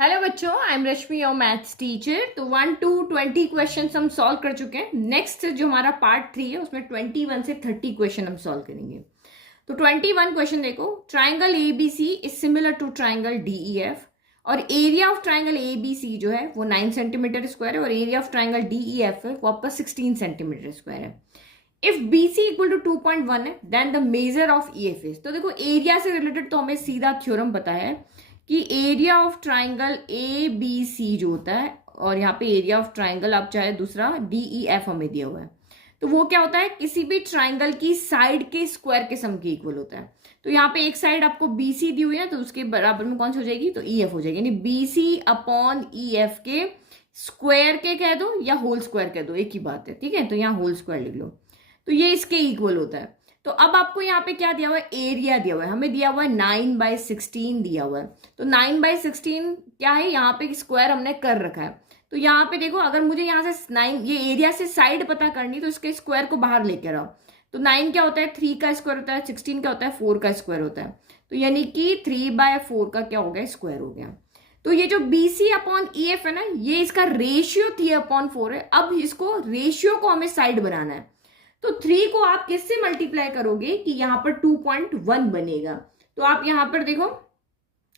Hello बच्चों, I am Rashmi your maths teacher. तो 1 to 20 question हम सॉल्व कर चुके हैं। नेक्स्ट जो हमारा पार्ट 3 है उसमें 21 से 30 क्वेश्चन हम सॉल्व करेंगे। तो 21 क्वेश्चन देखो, triangle A B C is similar to triangle D E F और area of triangle A B C जो है वो 9 सेंटीमीटर स्क्वायर है और area of triangle D E F है वो आपका 16 सेंटीमीटर स्क्वायर है। If B C equal to 2.1 है then the measure of E F is. तो देखो एरिया से रिलेटेड तो हमें सीधा थ्योरम पता है कि area of triangle A B C जो होता है और यहाँ पे एरिया ऑफ ट्राइंगल आप चाहे दूसरा डी ई एफ हमें दिया हुआ है, तो वो क्या होता है, किसी भी ट्राइंगल की साइड के स्क्वायर के सम के इक्वल होता है। तो यहाँ पे एक साइड आपको बी सी दी हुई है तो उसके बराबर में कौन सी हो जाएगी, तो ई एफ हो जाएगी, यानी B C upon E F के स्क्वायर के कह दो या होल स्क्वायर कह दो, एक ही बात है, ठीक है। तो यहाँ होल स्क्वायर लिख लो, तो ये इसके इक्वल होता है। तो अब आपको यहाँ पे क्या दिया हुआ है, एरिया दिया हुआ है, हमें दिया हुआ है 9/16 दिया हुआ है। तो 9/16 क्या है, यहाँ पे स्क्वायर हमने कर रखा है। तो यहाँ पे देखो, अगर मुझे यहाँ से 9 ये एरिया से साइड पता करनी तो इसके स्क्वायर को बाहर लेकर आओ। तो 9 क्या होता है, 3 का स्क्वायर होता है, 16 क्या होता है, 4 का स्क्वायर होता है। तो यानी कि 3/4 का क्या हो गया, स्क्वायर हो गया। तो ये जो B C upon E F है ना, ये इसका रेशियो 3/4 है। अब इसको रेशियो को हमें साइड बनाना है। तो 3 को आप किससे मल्टीप्लाई करोगे कि यहां पर 2.1 बनेगा। तो आप यहां पर देखो,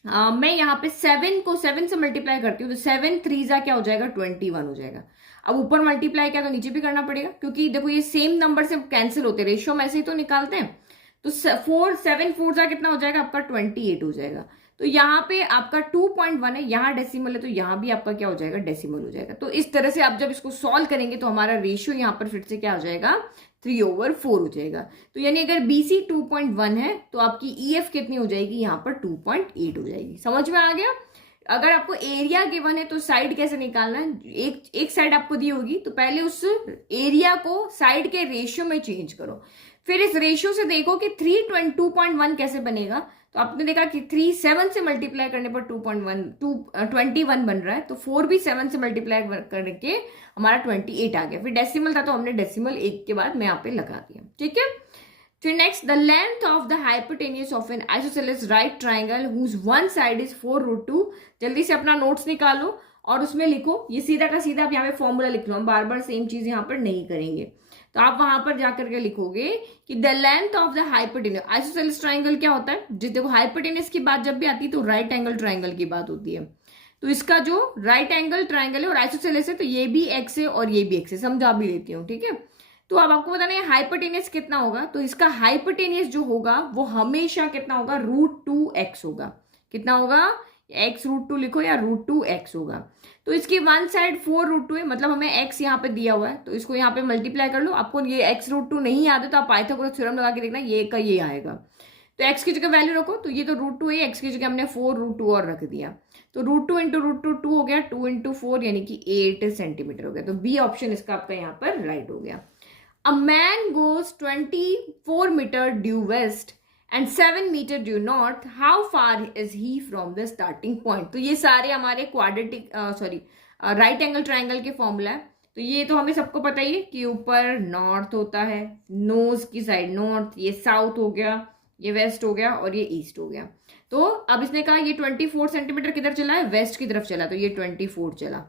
मैं यहां पे 7 को 7 से मल्टीप्लाई करती हूँ तो 7 3 जा क्या हो जाएगा, 21 हो जाएगा। अब ऊपर मल्टीप्लाई किया तो नीचे भी करना पड़ेगा, क्योंकि देखो ये सेम नंबर से कैंसिल होते, रेशियो में ऐसे ही तो निकालते हैं। तो 7 4 जा कितना हो जाएगा आपका, 28 हो जाएगा। तो यहाँ पे आपका 2.1 है, यहाँ डेसिमल है, तो यहाँ भी आपका क्या हो जाएगा, डेसिमल हो जाएगा। तो इस तरह से आप जब इसको सॉल्व करेंगे तो हमारा रेशियो यहाँ पर फिर से क्या हो जाएगा, 3/4 हो जाएगा। तो यानी अगर BC 2.1 है तो आपकी EF कितनी हो जाएगी, यहाँ पर 2.8 हो जाएगी। समझ में आ गया। अगर आपको एरिया गिवन है तो साइड कैसे निकालना है, एक साइड आपको दी होगी तो पहले उस एरिया को साइड के रेशियो में चेंज करो, फिर इस रेशियो से देखो कि 2.1 कैसे बनेगा। तो आपने देखा कि 3 7 से मल्टीप्लाई करने पर 21 बन रहा है, तो 4 भी 7 से मल्टीप्लाई करके हमारा 28 आ गया। फिर डेसिमल था तो हमने डेसिमल एक के बाद मैं यहाँ पे लगा दिया, ठीक है। फिर next, the length of the hypotenuse of an isosceles right triangle whose one side is 4√2। जल्दी से अपना नोट्स निकालो और उसमें लिखो, ये सीधा का सीधा आप यहाँ पे फॉर्मूला लिख लो, हम बार बार सेम चीज यहाँ पर नहीं करेंगे। तो आप वहां पर जाकर के लिखोगे कि the length of the hypotenuse, isosceles triangle क्या होता है, जिस देखो हाइपोटेन्यूज की बात जब भी आती है तो राइट एंगल ट्राइंगल की बात होती है। तो इसका जो राइट एंगल ट्राइंगल है और आइसोसेलेस है तो ये भी एक्स है और ये भी एक्स है, समझा भी लेती हूँ, ठीक है। तो अब आपको बताना है हाइपोटेनियस कितना होगा, तो इसका हाइपोटेनियस जो होगा वो हमेशा कितना होगा, √2x होगा। कितना होगा, x√2 लिखो या √2x होगा। तो इसकी वन साइड 4√2 है, मतलब हमें x यहाँ पे दिया हुआ है तो इसको यहाँ पे मल्टीप्लाई कर लो। आपको ये x√2 नहीं याद है तो आप पाइथागोरस थ्योरम लगा के देखना, ये का ये आएगा। तो x की जगह वैल्यू रखो, तो ये तो √2 है, x की जगह हमने 4√2 और रख दिया। तो √2 इंटू √2 2 हो गया, 2 इंटू 4 यानी कि 8 सेंटीमीटर हो गया। तो बी ऑप्शन इसका आपका यहाँ पर राइट हो गया। A man goes 24 meter due west and 7 meter due north. How far is he from the starting point? तो ये सारे हमारे क्वाड्रेटिक राइट एंगल ट्राइंगल के फॉर्मूला है। तो ये तो हमें सबको पता ही है कि ऊपर नॉर्थ होता है, नोज की साइड नॉर्थ, ये साउथ हो गया, ये वेस्ट हो गया और ये ईस्ट हो गया। तो अब इसने कहा ये 24 सेंटीमीटर किधर चला है, वेस्ट की तरफ चला, तो ये 24 चला।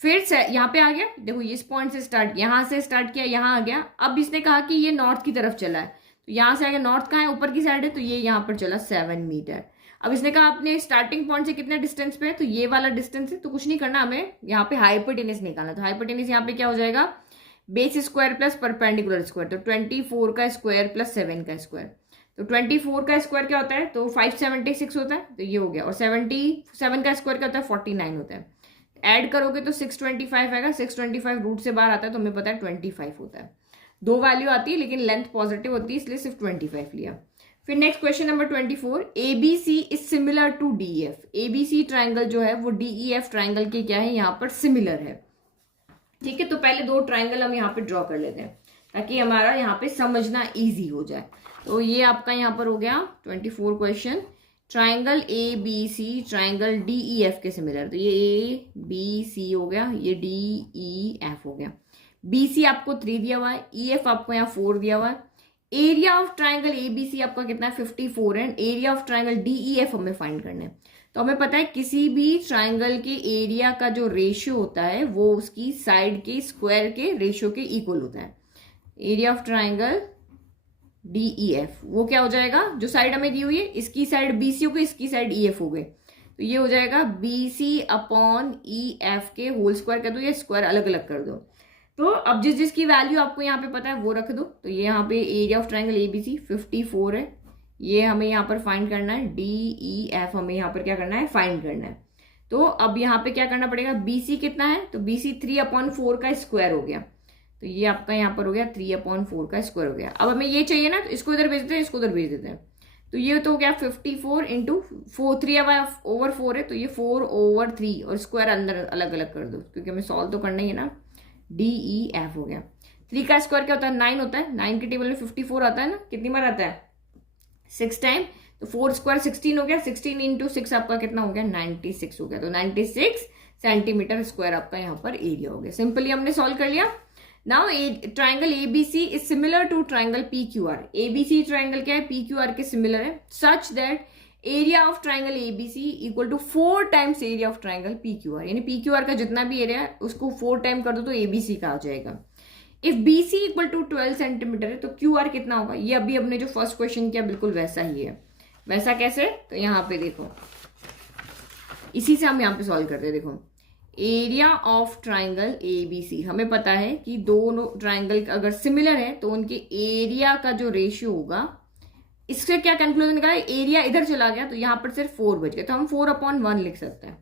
फिर यहाँ पे आ गया, देखो इस पॉइंट से स्टार्ट, यहां से स्टार्ट किया, यहां आ गया। अब इसने कहा कि ये नॉर्थ की तरफ चला है, तो यहां से आ गया, नॉर्थ कहाँ है, ऊपर की साइड है, तो ये यहाँ पर चला 7 मीटर। अब इसने कहा अपने स्टार्टिंग पॉइंट से कितने डिस्टेंस पे है, तो ये वाला डिस्टेंस है। तो कुछ नहीं करना, हमें यहाँ पे हाइपोटेनस निकालना। तो हाइपोटेनस यहाँ पे क्या हो जाएगा, base square plus perpendicular square. तो 24 का स्क्वायर प्लस 7 का स्क्वायर। तो 24 का स्क्वायर क्या होता है, तो 576 होता है, तो ये हो गया। और 77 का स्क्वायर क्या होता है, 49 होता है। ऐड करोगे तो 625 आएगा, 625 रूट से बाहर आता है तो हमें पता है 25 होता है। दो वैल्यू आती है लेकिन लेंथ पॉजिटिव होती है, इसलिए सिर्फ 25 लिया। फिर next question number 24, ABC is similar to DEF। ABC triangle जो है वो DEF ट्राइंगल के क्या है, यहाँ पर सिमिलर है, ठीक है। तो पहले दो ट्राइंगल हम यहाँ पे ड्रॉ कर लेते हैं ताकि हमारा यहाँ पे समझना ईजी हो जाए। तो ये आपका यहाँ पर हो गया 24 question, triangle ABC triangle DEF के सिमिलर। तो ये ABC हो गया, ये DEF हो गया। BC आपको 3 दिया हुआ है, EF आपको यहाँ 4 दिया हुआ है। एरिया ऑफ ट्राइंगल ABC आपका कितना है, 54 है। एरिया ऑफ ट्राइंगल DEF हमें फाइंड करना है। तो हमें पता है किसी भी ट्राइंगल के एरिया का जो रेशियो होता है वो उसकी साइड के स्क्वायर के रेशियो के इक्वल होता है। एरिया ऑफ ट्राइंगल DEF वो क्या हो जाएगा, जो साइड हमें दी हुई है इसकी साइड BC हो गई, इसकी साइड EF हो गई, तो ये हो जाएगा BC अपॉन EF के होल स्क्वायर कर दो या स्क्वायर अलग अलग कर दो। तो अब जिस जिसकी वैल्यू आपको यहाँ पे पता है वो रख दो। तो ये यहाँ पे एरिया ऑफ ट्राइंगल ABC 54 है, ये हमें यहाँ पर फाइंड करना है, DEF हमें यहाँ पर क्या करना है, फाइंड करना है। तो अब यहाँ पे क्या करना पड़ेगा, BC कितना है, तो BC 3/4 का स्क्वायर हो गया, तो ये आपका यहाँ पर हो गया 3/4 का स्क्वायर हो गया। अब हमें ये चाहिए ना, तो इसको इधर भेज देते हैं, इसको उधर भेज देते हैं। तो ये तो हो गया 54 इंटू 4, 3/4 है, तो ये 4/3 और स्क्वायर अंदर अलग अलग कर दो क्योंकि हमें सॉल्व तो करना ही है ना। DEF हो गया। 3 का स्क्वायर क्या होता है, 9 होता है, 9 के टेबल में 54 आता है ना, कितनी बार आता है, 6 टाइम, तो 4 स्क्वायर 16 हो गया, 16 इंटू 6 आपका कितना हो गया, 96 हो गया। तो 96 सेंटीमीटर स्क्वायर आपका यहाँ पर एरिया हो गया। सिंपली हमने सॉल्व कर लिया। Now triangle ABC is similar to triangle PQR। ABC triangle क्या है, PQR के सिमिलर है, such that area of triangle ABC equal to 4 times area of triangle PQR, यानी PQR का जितना भी एरिया है उसको 4 टाइम कर दो तो ABC का आ जाएगा। If BC equal to 12 centimetre है तो QR कितना होगा, ये अभी हमने जो फर्स्ट क्वेश्चन किया बिल्कुल वैसा ही है। वैसा कैसे, तो यहाँ पे देखो, इसी से हम यहाँ पे सॉल्व करते हैं। देखो एरिया ऑफ ट्राइंगल ABC, हमें पता है कि दोनों ट्राइंगल अगर सिमिलर है तो उनके एरिया का जो रेशियो होगा, इससे क्या कंक्लूजन निकाला, एरिया इधर चला गया तो यहाँ पर सिर्फ 4 बच गए, तो हम 4/1 लिख सकते हैं।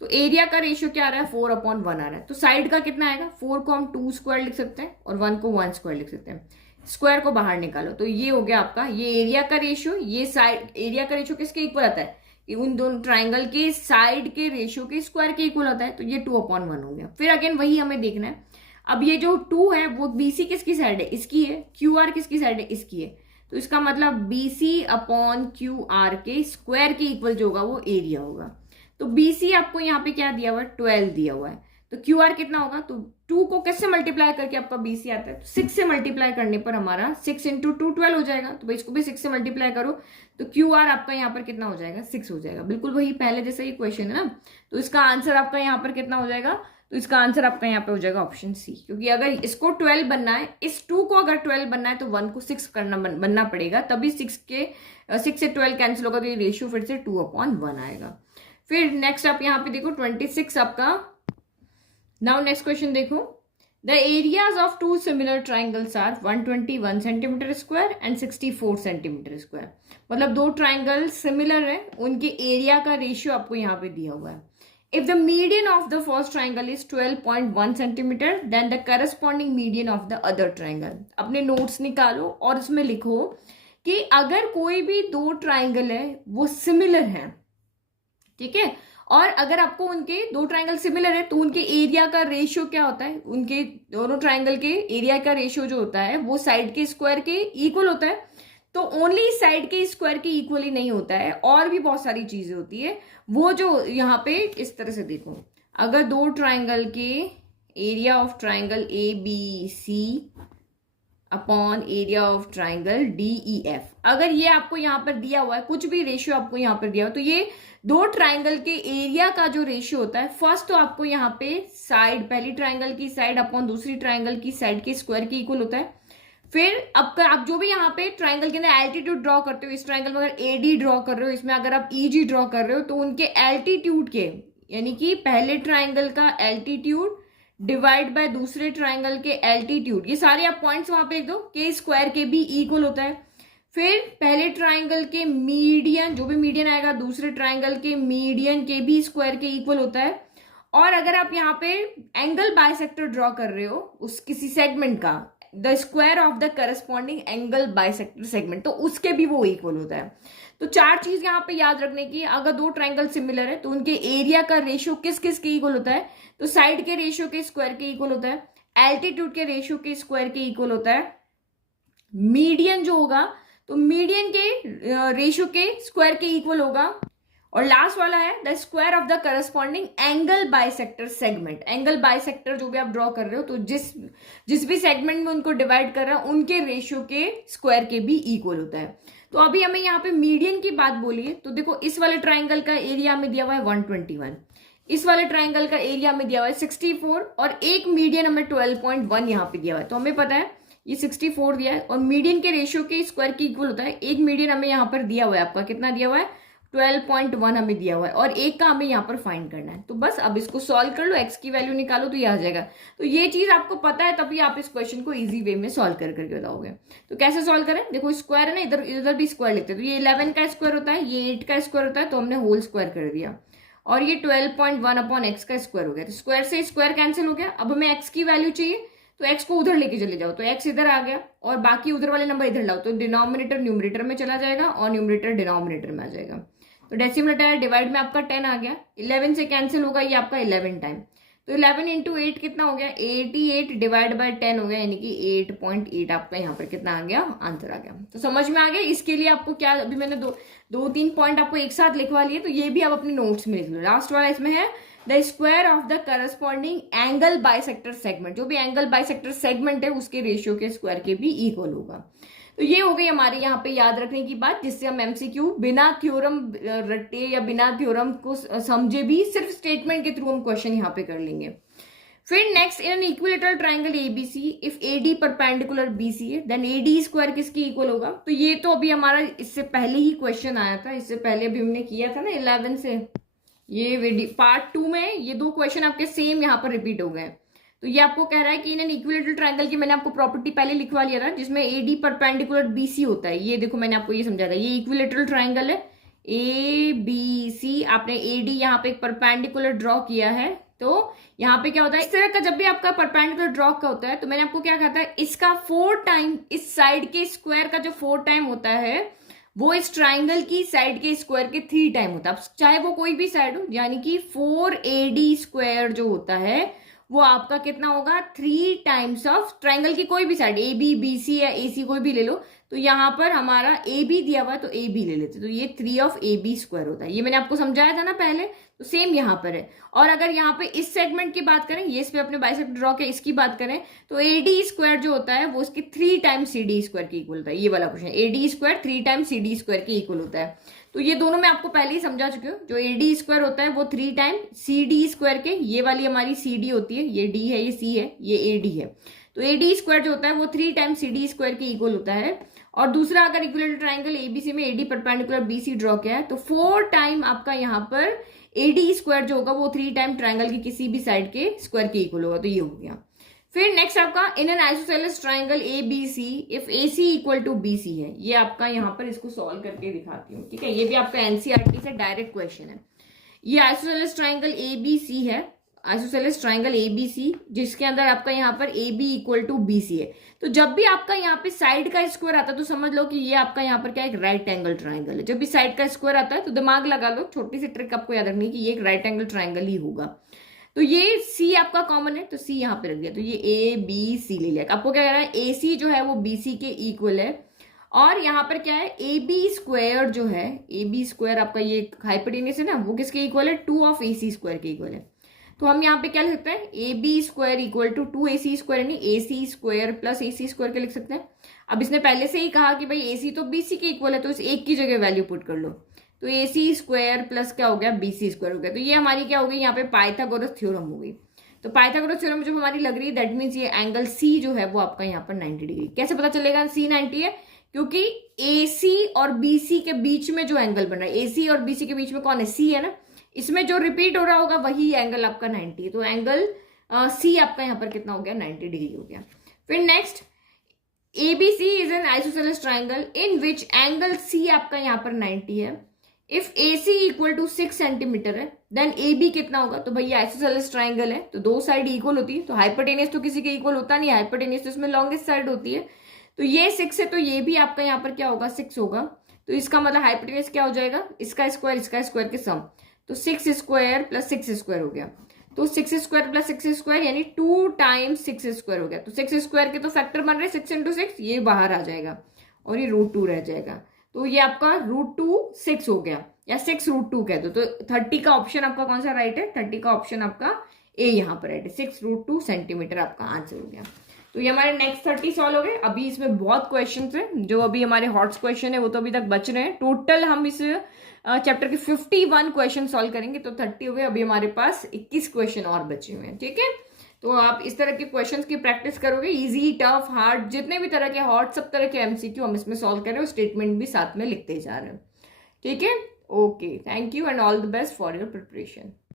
तो एरिया का रेशियो क्या आ रहा है, 4/1 आ रहा है, तो साइड का कितना आएगा, 4 को हम 2 स्क्वायर लिख सकते हैं और 1 को 1 स्क्वायर लिख सकते हैं। स्क्वायर को बाहर निकालो, तो ये हो गया आपका ये एरिया का रेशियो, ये साइड एरिया का रेशियो किसके इक्वल आता है, उन दोनों ट्राइंगल के साइड के रेशियो के स्क्वायर के इक्वल होता है, तो ये 2/1 हो गया। फिर अगेन वही हमें देखना है, अब ये जो 2 है वो BC किसकी साइड है, इसकी है, QR किसकी साइड है, इसकी है, तो इसका मतलब BC/QR के स्क्वायर के इक्वल जो होगा वो एरिया होगा। तो BC आपको यहाँ पे क्या दिया हुआ है, 12 दिया हुआ है, तो QR कितना होगा, तो 2 को किससे मल्टीप्लाई करके आपका BC आता है, तो 6 से मल्टीप्लाई करने पर हमारा 6 इंटू 2 12 हो जाएगा, तो भाई इसको भी 6 से मल्टीप्लाई करो तो QR आपका यहाँ पर कितना हो जाएगा, 6 हो जाएगा। बिल्कुल वही पहले जैसा ही क्वेश्चन है ना, तो इसका आंसर आपका यहाँ पर कितना हो जाएगा, तो इसका आंसर आपका यहाँ पे हो जाएगा ऑप्शन C, क्योंकि अगर इसको 12 बनना है, इस 2 को अगर 12 बनना है तो 1 को 6 करना बनना पड़ेगा, तभी 6 से 12 कैंसिल होगा, तो ये रेशियो फिर से 2/1 आएगा। फिर नेक्स्ट आप यहाँ पे देखो 26 आपका। नाउ नेक्स्ट क्वेश्चन देखो, the areas of 2 similar triangles are 121 centimetre square and 64 centimetre square. मतलब 2 ट्राइंगल सिमिलर है, उनके एरिया का रेशियो आपको यहाँ पे दिया हुआ है। If the median of the first triangle is 12.1 centimeter, then the corresponding median of the other triangle। अपने नोट्स निकालो और उसमें लिखो कि अगर कोई भी 2 ट्राइंगल है वो सिमिलर है, ठीक है, और अगर आपको उनके 2 ट्राइंगल सिमिलर है तो उनके एरिया का रेशियो क्या होता है, उनके दोनों ट्राइंगल के एरिया का रेशियो जो होता है वो साइड के स्क्वायर के इक्वल होता है। तो ओनली साइड के स्क्वायर के इक्वल ही नहीं होता है, और भी बहुत सारी चीजें होती है, वो जो यहाँ पे इस तरह से देखो, अगर 2 ट्राइंगल के area of triangle ABC upon area of triangle DEF, अगर ये आपको यहाँ पर दिया हुआ है, कुछ भी रेशियो आपको यहाँ पर दिया हो, तो ये 2 ट्राइंगल के एरिया का जो रेशियो होता है, फर्स्ट तो आपको यहाँ पे साइड, पहली ट्राइंगल की साइड अपॉन दूसरी ट्राइंगल की साइड के स्क्वायर के इक्वल होता है। फिर अब आप जो भी यहाँ पे ट्राइंगल के अंदर एल्टीट्यूड ड्रॉ करते हो, इस ट्राइंगल में अगर AD ड्रॉ कर रहे हो, इसमें अगर आप EG ड्रॉ कर रहे हो, तो उनके एल्टीट्यूड के, यानी कि पहले ट्राइंगल का एल्टीट्यूड डिवाइड बाय दूसरे ट्राइंगल के एल्टीट्यूड, ये सारे आप पॉइंट्स वहां पे लिख दो, के स्क्वायर के भी इक्वल होता है। फिर पहले ट्राइंगल के मीडियन, जो भी मीडियन आएगा दूसरे ट्राइंगल के मीडियन के भी स्क्वायर के इक्वल होता है। और अगर आप यहाँ पे एंगल बाइसेक्टर ड्रॉ कर रहे हो उस किसी सेगमेंट का, the square of the corresponding angle bisector segment, तो उसके भी वो इक्वल होता है। तो 4 चीज यहाँ पे याद रखने की, अगर 2 ट्राइंगल सिमिलर है तो उनके एरिया का रेशियो किस किस के इक्वल होता है, तो साइड के रेशियो के स्क्वायर के इक्वल होता है, एल्टीट्यूड के रेशियो के स्क्वायर के इक्वल होता है, मीडियन जो होगा तो मीडियन के रेशियो के स्क्वायर के इक्वल होगा, और लास्ट वाला है the square of the corresponding angle bisector segment. Angle bisector जो भी आप ड्रॉ कर रहे हो, तो जिस भी सेगमेंट में उनको डिवाइड कर रहे हैं उनके रेशियो के स्क्वायर के भी इक्वल होता है। तो अभी हमें यहाँ पे मीडियन की बात बोलिए तो देखो इस वाले ट्राइंगल का एरिया में दिया हुआ है 121, इस वाले ट्राइंगल का एरिया में दिया हुआ है 64 और एक मीडियन हमें 12.1 यहाँ पे दिया हुआ है। तो हमें पता है ये 64 दिया है और मीडियन के रेशियो के स्क्वायर के इक्वल होता है। एक मीडियन हमें यहाँ पर दिया हुआ है, आपका कितना दिया हुआ है 12.1 हमें दिया हुआ है और एक का हमें यहाँ पर फाइंड करना है। तो बस अब इसको सॉल्व कर लो, एक्स की वैल्यू निकालो तो ये आ जाएगा। तो ये चीज आपको पता है तभी आप इस क्वेश्चन को इजी वे में सॉल्व करके बताओगे। तो कैसे सॉल्व करें, देखो स्क्वायर है ना, इधर इधर भी स्क्वायर लिखते हैं। तो ये 11 का स्क्वायर होता है, ये 8 का स्क्वायर होता है, तो हमने होल स्क्वायर कर दिया और ये 12.1 अपॉन एक्स का स्क्वायर हो गया। तो स्क्वायर से स्क्वायर कैंसिल हो गया। अब हमें एक्स की वैल्यू चाहिए तो एक्स को उधर लेके चले जाओ, तो एक्स इधर आ गया और बाकी उधर वाले नंबर इधर लाओ, तो डिनोमिनेटर न्यूमरेटर में चला जाएगा और न्यूमरेटर डिनोमिनेटर में आ जाएगा। तो डेसिमल हटाया, डिवाइड में आपका 10 आ गया, 11 से कैंसिल होगा ये आपका 11 टाइम। तो 11 इंटू 8 कितना हो गया 88 डिवाइड बाय 10 हो गया, यानी कि 8.8 आपका यहाँ पर कितना आ गया, आंसर आ गया। तो समझ में आ गया। इसके लिए आपको क्या, अभी मैंने दो तीन पॉइंट आपको एक साथ लिखवा लिए, तो ये भी आप अपने नोट्स में लिख लो। लास्ट वाला इसमें है the square of the corresponding angle bisector segment, जो भी एंगल बाइसेक्टर सेगमेंट है उसके रेशियो के स्क्वायर के भी इक्वल होगा। तो ये हो गई हमारे यहाँ पे याद रखने की बात, जिससे हम एमसीक्यू बिना थ्योरम रटे या बिना थ्योरम को समझे भी सिर्फ स्टेटमेंट के थ्रू हम क्वेश्चन यहाँ पे कर लेंगे। फिर next, in an equilateral triangle ABC if AD perpendicular BC है देन एडी स्क्वायर किसके इक्वल होगा। तो ये तो अभी हमारा इससे पहले ही क्वेश्चन आया था, इससे पहले अभी हमने किया था ना 11 से, ये पार्ट 2 में ये दो क्वेश्चन आपके सेम यहाँ पर रिपीट हो गए। तो ये आपको कह रहा है कि इन एन इक्विलेटरल ट्राइंगल की मैंने आपको प्रॉपर्टी पहले लिखवा लिया था, जिसमें एडी परपेंडिकुलर बीसी होता है। ये देखो मैंने आपको ये समझा था, ये इक्विलेटरल ट्राइंगल है ए बी सी, आपने एडी यहाँ पे एक परपेंडिकुलर ड्रॉ किया है। तो यहाँ पे क्या होता है, इस तरह का जब भी आपका परपेंडिकुलर ड्रॉ का होता है तो मैंने आपको क्या कहा था, इसका 4 टाइम इस साइड के स्क्वायर का जो 4 टाइम होता है वो इस ट्राइंगल की साइड के स्क्वायर के 3 टाइम होता है, चाहे वो कोई भी साइड हो। यानी कि 4AD स्क्वायर जो होता है वो आपका कितना होगा 3 टाइम्स ऑफ ट्राइंगल की कोई भी side, A B B C या ए सी कोई भी ले लो। तो यहाँ पर हमारा ए बी दिया हुआ है तो ए बी ले लेते, तो ये 3 ऑफ ए बी स्क्वायर होता है। ये मैंने आपको समझाया था ना पहले, तो सेम यहाँ पर है। और अगर यहाँ पे इस सेगमेंट की बात करें, ये इस पे अपने बाइसेक्टर ड्रॉ के इसकी बात करें, तो एडी स्क्वायर जो होता है वो इसके 3 टाइम्स सी डी स्क्वायर के इक्वल होता है। ये वाला question, AD square 3 times C D square के इक्वल होता है। तो ये दोनों मैं आपको पहले ही समझा चुकी हूँ। जो एडी स्क्वायर होता है वो 3 टाइम सी डी स्क्वायर के, ये वाली हमारी सी डी होती है, ये डी है, ये सी है, ये ए डी है। तो एडी स्क्वायर जो होता है वो 3 टाइम सी डी स्क्वायर के इक्वल होता है। और दूसरा, अगर इक्विलेटरल ट्राइंगल एबीसी में एडी परपेंडिकुलर बीसी ड्रॉ किया है तो 4 टाइम आपका यहाँ पर एडी स्क्वायर जो होगा वो 3 टाइम ट्राइंगल की किसी भी साइड के स्क्वायर के इक्वल होगा। तो ये हो गया। फिर नेक्स्ट आपका, in an isosceles triangle A B C if A C equal to B C है। ये आपका यहाँ पर इसको सॉल्व करके दिखाती हूँ, ठीक है। ये भी आपका एनसीईआरटी से डायरेक्ट क्वेश्चन है। ये isosceles triangle A B C है, आइसोसेलेस ट्राइंगल एबीसी, जिसके अंदर आपका यहाँ पर A B equal to B C है। तो जब भी आपका यहाँ पे साइड का स्क्वायर आता है तो समझ लो कि ये आपका यहाँ पर क्या, एक राइट एंगल ट्राइंगल है। जब भी साइड का स्क्वायर आता है तो दिमाग लगा लो, छोटी सी ट्रिक आपको याद रखनी है कि ये एक राइट एंगल ट्राइंगल ही होगा। तो ये सी आपका कॉमन है तो सी यहाँ पे रख दिया, तो ये ए बी सी ले लिया। आपको क्या कह रहा है, ए सी जो है वो बी सी के इक्वल है। और यहाँ पर क्या है, ए बी स्क्वायर जो है, ए बी स्क्वायर आपका ये हाइपोटेन्यूस है ना, वो किसके इक्वल है, 2 ऑफ ए सी स्क्वायर के इक्वल है। तो हम यहाँ पे क्या लिख सकते हैं, A B square equal to 2AC square, यानी A C square plus A C square के लिख सकते हैं। अब इसने पहले से ही कहा कि भाई ए सी तो बी सी के इक्वल है, तो इस एक की जगह वैल्यू पुट कर लो। तो ए सी स्क्वायर प्लस क्या हो गया, बी सी स्क्वायर हो गया। तो ये हमारी क्या हो गई, यहाँ पे पाइथागोरस थ्योरम हो गई। तो पाइथागोरस थ्योरम जो हमारी लग रही है, दैट मीन्स ये एंगल सी जो है वो आपका यहाँ पर 90 डिग्री। कैसे पता चलेगा सी 90 है, क्योंकि ए सी और बी सी के बीच में जो एंगल बन रहा है, ए सी और बी सी के बीच में कौन है, सी है ना, इसमें जो रिपीट हो रहा होगा वही एंगल आपका 90 है। तो एंगल सी आपका यहाँ पर कितना हो गया, 90 डिग्री हो गया। फिर next, ABC is an isosceles triangle in which angle C आपका यहाँ पर 90 है। If A C equal to 6 centimetre है देन ए बी कितना होगा। तो भैया आइसोसेलेस ट्राइंगल है तो दो साइड इक्वल होती है, तो हाइपोटेनियस तो किसी के इक्वल होता नहीं, हाइपोटेनियस तो इसमें लॉन्गेस्ट साइड होती है। तो ये 6 है तो ये भी आपका यहाँ पर क्या होगा, 6 होगा। तो इसका मतलब हाइपोटेनियस क्या हो जाएगा, इसका स्क्वायर के सम, तो 6 स्क्वायर प्लस 6 स्क्वायर हो गया। तो 6 स्क्वायर प्लस 6 स्क्वायर यानी 2 टाइम्स 6 स्क्वायर हो गया। तो 6 स्क्वायर के तो फैक्टर बन रहे 6 इंटू 6, ये बाहर आ जाएगा और ये √2 रह जाएगा। तो ये आपका √2 6 हो गया, या 6 √2 कह दो। तो 30 का ऑप्शन आपका कौन सा राइट है, 30 का ऑप्शन आपका ए यहाँ पर राइट है, 6 √2 सेंटीमीटर आपका आंसर हो गया। तो ये हमारे नेक्स्ट 30 सॉल्व हो गए। अभी इसमें बहुत क्वेश्चन है, जो अभी हमारे हॉट्स क्वेश्चन है वो तो अभी तक बच रहे हैं। टोटल हम इस चैप्टर के 51 क्वेश्चन सॉल्व करेंगे, तो 30 हो गए। अभी हमारे पास 21 क्वेश्चन और बचे हुए हैं, ठीक है। तो आप इस तरह के क्वेश्चंस की प्रैक्टिस करोगे, इजी, टफ, हार्ड, जितने भी तरह के हॉट, सब तरह के एमसीक्यू हम इसमें सॉल्व कर रहे हैं, स्टेटमेंट भी साथ में लिखते जा रहे हैं, ठीक है। Okay, thank you and all the best for your preparation.